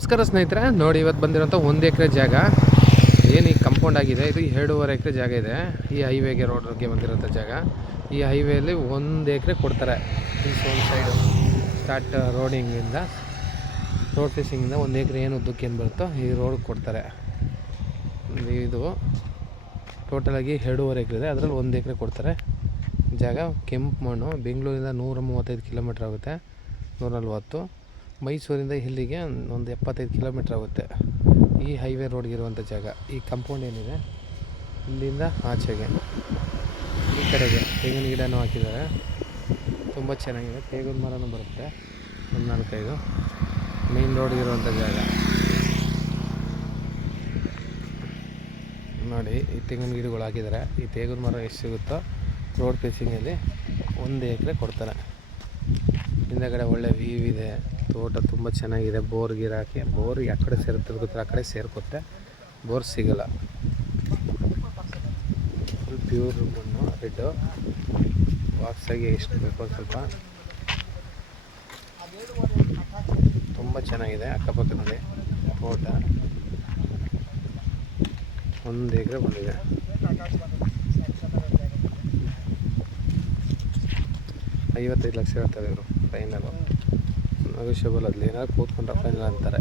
ನಮಸ್ಕಾರ ಸ್ನೇಹಿತರೆ, ನೋಡಿ ಇವತ್ತು ಬಂದಿರೋಂಥ 1 ಎಕರೆ ಜಾಗ ಏನು ಈ ಕಂಪೌಂಡ್ ಆಗಿದೆ. ಇದು 2.5 ಎಕರೆ ಜಾಗ ಇದೆ. ಈ ಹೈವೇಗೆ ರೋಡ್ಗೆ ಬಂದಿರೋಂಥ ಜಾಗ. ಈ ಹೈವೇಲಿ 1 ಎಕರೆ ಕೊಡ್ತಾರೆ. ಒಂದು ಸೈಡು ಸ್ಟಾರ್ಟ್ ರೋಡಿಂಗಿಂದ ರೋಡ್ ಫೇಸಿಂಗಿಂದ 1 ಎಕರೆ ಏನು ಉದ್ದಕ್ಕೆ ಏನು ಬರುತ್ತೋ ಈ ರೋಡ್ ಕೊಡ್ತಾರೆ. ಇದು ಟೋಟಲಾಗಿ 2.5 ಎಕರೆ ಇದೆ. ಅದರಲ್ಲಿ 1 ಎಕರೆ ಕೊಡ್ತಾರೆ. ಜಾಗ ಕೆಂಪು ಮಣ್ಣು. ಬೆಂಗಳೂರಿಂದ 135 ಕಿಲೋಮೀಟ್ರ್ ಆಗುತ್ತೆ, 140. ಮೈಸೂರಿಂದ ಇಲ್ಲಿಗೆ ಒಂದು 75 ಕಿಲೋಮೀಟ್ರ್ ಆಗುತ್ತೆ. ಈ ಹೈವೇ ರೋಡ್ಗಿರುವಂಥ ಜಾಗ. ಈ ಕಂಪೌಂಡ್ ಏನಿದೆ ಇಲ್ಲಿಂದ ಆಚೆಗೆ ಈ ಕಡೆಗೆ ತೆಂಗಿನ ಗಿಡನೂ ಹಾಕಿದ್ದಾರೆ. ತುಂಬ ಚೆನ್ನಾಗಿದೆ. ತೇಗಿನ ಮರನೂ ಬರುತ್ತೆ, ಒಂದು 4-5. ಮೇನ್ ರೋಡ್ಗಿರುವಂಥ ಜಾಗ ನೋಡಿ. ಈ ತೆಂಗಿನ ಗಿಡಗಳು ಹಾಕಿದ್ದಾರೆ. ಈ ತೇಗಿನ ಮರ ಎಷ್ಟು ಸಿಗುತ್ತೋ ರೋಡ್ ಫೇಸಿಂಗಲ್ಲಿ 1 ಎಕರೆ ಕೊಡ್ತಾರೆ. ಹಿಂದಗಡೆ ಒಳ್ಳೆ ವ್ಯೂ ಇದೆ. ತೋಟ ತುಂಬ ಚೆನ್ನಾಗಿದೆ. ಬೋರ್ ಗೀರ್ ಹಾಕಿ, ಬೋರ್ ಆ ಕಡೆ ಸೇರುತ್ತೆ, ಆ ಕಡೆ ಸೇರ್ಕೊತ್ತೆ. ಬೋರ್ ಸಿಗಲ್ಲ. ಫುಲ್ ಪ್ಯೂರ್ ಮಣ್ಣು, ರೆಡ್ಡು ವಾಕ್ಸಾಗಿ ಎಷ್ಟು ಬೇಕು ಒಂದು ಸ್ವಲ್ಪ. ತುಂಬ ಚೆನ್ನಾಗಿದೆ. ಅಕ್ಕಪಕ್ಕದಲ್ಲಿ ತೋಟ 1 ಎಕರೆ ಬಂದಿದೆ. 55 ಲಕ್ಷ ಹೇಳ್ತಾರೆ ಇವರು ಫೈನಲು. ನೆಗೋಷಿಯಬಲ್. ಅಲ್ಲಿ ಏನಾದ್ರು ಕೂತ್ಕೊಂಡ್ರೆ ಫೈನಲ್ ಅಂತಾರೆ.